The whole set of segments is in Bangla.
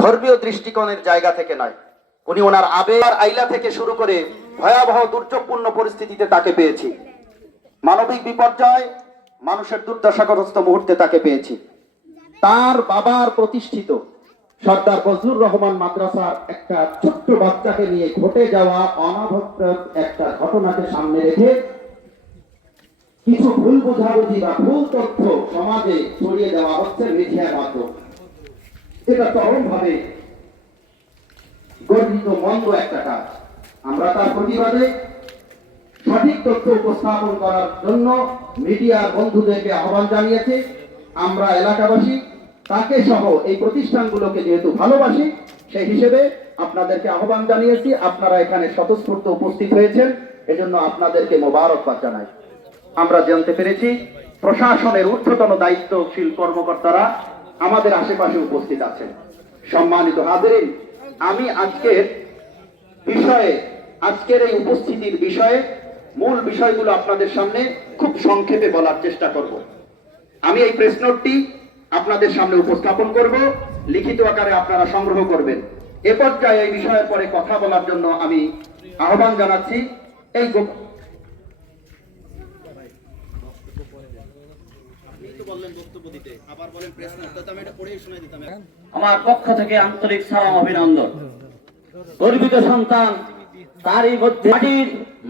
ধর্মীয় দৃষ্টিকোণের জায়গা থেকে নয়, উনি ওনার আবেগ আইলা থেকে শুরু করে ভয়াবহ দুর্যোগপূর্ণ পরিস্থিতিতে তাকে পেয়েছি, মানবিক বিপর্যয়, মানুষের দুর্দশাগ্রস্ত মুহূর্তে তাকে পেয়েছি। তার বাবার প্রতিষ্ঠিত সর্দার ফজলুর রহমান মাদ্রাসার একটা ছোট্ট বাচ্চাকে নিয়ে ঘটে যাওয়া অনাভক্ত একটা ঘটনাকে সামনে রেখে কিছু ভুল বোঝাবুঝি বা ভুল তথ্য সমাজে ছড়িয়ে দেওয়া হচ্ছে মিডিয়ার মাধ্যমে। এটা চরমভাবে গর্বিত মন্দ একটা কাজ। আমরা তার প্রতিবাদে সঠিক তথ্য উপস্থাপন করার জন্য মিডিয়ার বন্ধুদেরকে আহ্বান জানিয়েছি। আমরা এলাকাবাসী তাকে সহ এই প্রতিষ্ঠানগুলোকে যেহেতু ভালোবাসি, সেই হিসেবে আপনাদেরকে আহ্বান জানিয়েছি। আপনারা এখানে স্বতঃস্ফূর্ত উপস্থিত হয়েছেন, এজন্য আপনাদেরকে মোবারকবাদ জানাই। আমরা জানতে পেরেছি প্রশাসনের ঊর্ধ্বতন দায়িত্বশীল কর্মকর্তারা আমাদের আশেপাশে উপস্থিত আছেন। সম্মানিত হাজিরিন, আমি আজকের এই উপস্থিতির বিষয়ে মূল বিষয়গুলো আপনাদের সামনে খুব সংক্ষেপে বলার চেষ্টা করব। আমি এই প্রেস নোটটি আপনাদের সামনে উপস্থাপন করব, লিখিত আকারে আপনারা সংগ্রহ করবেন। এ পর্যায়ে এই বিষয়ের পরে কথা বলার জন্য আমি আহ্বান জানাচ্ছি আমার পক্ষ থেকে আন্তরিক সালাম, অভিনন্দন। গর্বিত সন্তান, তারই মধ্যে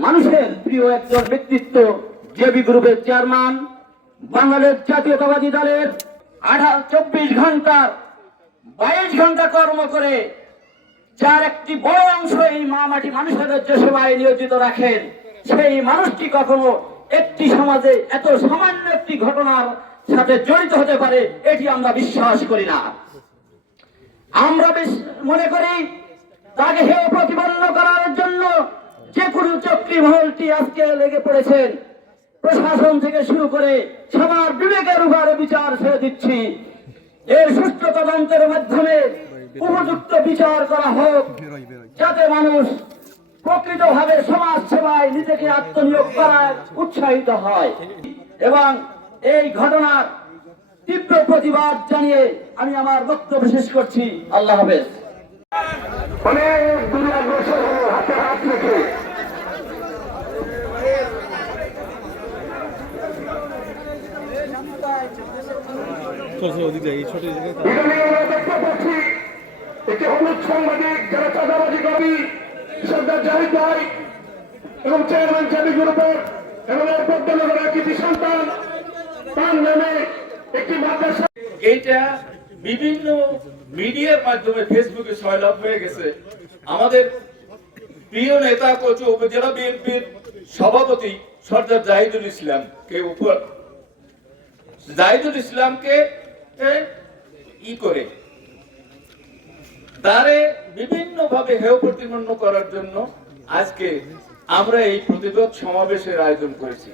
মানুষের প্রিয় একজন ব্যক্তিত্ব, জেবি গ্রুপের চেয়ারম্যান, বাংলাদেশ জাতীয়তাবাদী দলের 24 ঘন্টার 22 ঘন্টা কর্ম করে যার একটি বড় অংশ এই মাটি মানুষের যে সেবায় নিয়োজিত রাখেন, সেই মানুষটি কখনো একটি সমাজে এত সামান্য একটি ঘটনার সাথে জড়িত হতে পারে এটি আমরা বিশ্বাস করি না। আমরা মনে করি তাকে হেয় প্রতিপন্ন করার জন্য যে কোনো চক্রী মহলটি আজকে লেগে পড়েছেন, প্রশাসন থেকে শুরু করে সবার বিবেকের উপরে বিচার ছেড়ে দিচ্ছি। এর সুষ্ঠু তদন্তের মাধ্যমে উপযুক্ত বিচার করা হোক, যাতে মানুষ প্রকৃতভাবে সমাজ সেবায় নিজেকে আত্মনিয়োগ করার উৎসাহিত হয়। এবং এই ঘটনার তীব্র প্রতিবাদ জানিয়ে আমি আমার বক্তব্য শেষ করছি। আল্লাহ হাফেজ। অনেক দূরে অগ্রসর হলো, হাতে হাত রেখে একটি হলুদ সাংবাদিক যারা চাঁদাবাজি করি সর্দার জাহিদ ভাই এবং চেয়ারম্যান জেবি গ্রুপের এবং এর পদ্মনগরের কৃতি সন্তান, তার নামে একটি মাদ্রাসা। এইটা বিভিন্ন মিডিয়ার মাধ্যমে ফেসবুকে সয়লাভ হয়ে গেছে। আমাদের প্রিয় নেতা কোচ উপজেলা বিএনপির সভাপতি সর্দার জাহিদুল ইসলামকে করে তারে বিভিন্ন ভাবে হেয় প্রতিপন্ন করার জন্য আজকে আমরা এই প্রতিবাদ সমাবেশের আয়োজন করেছি।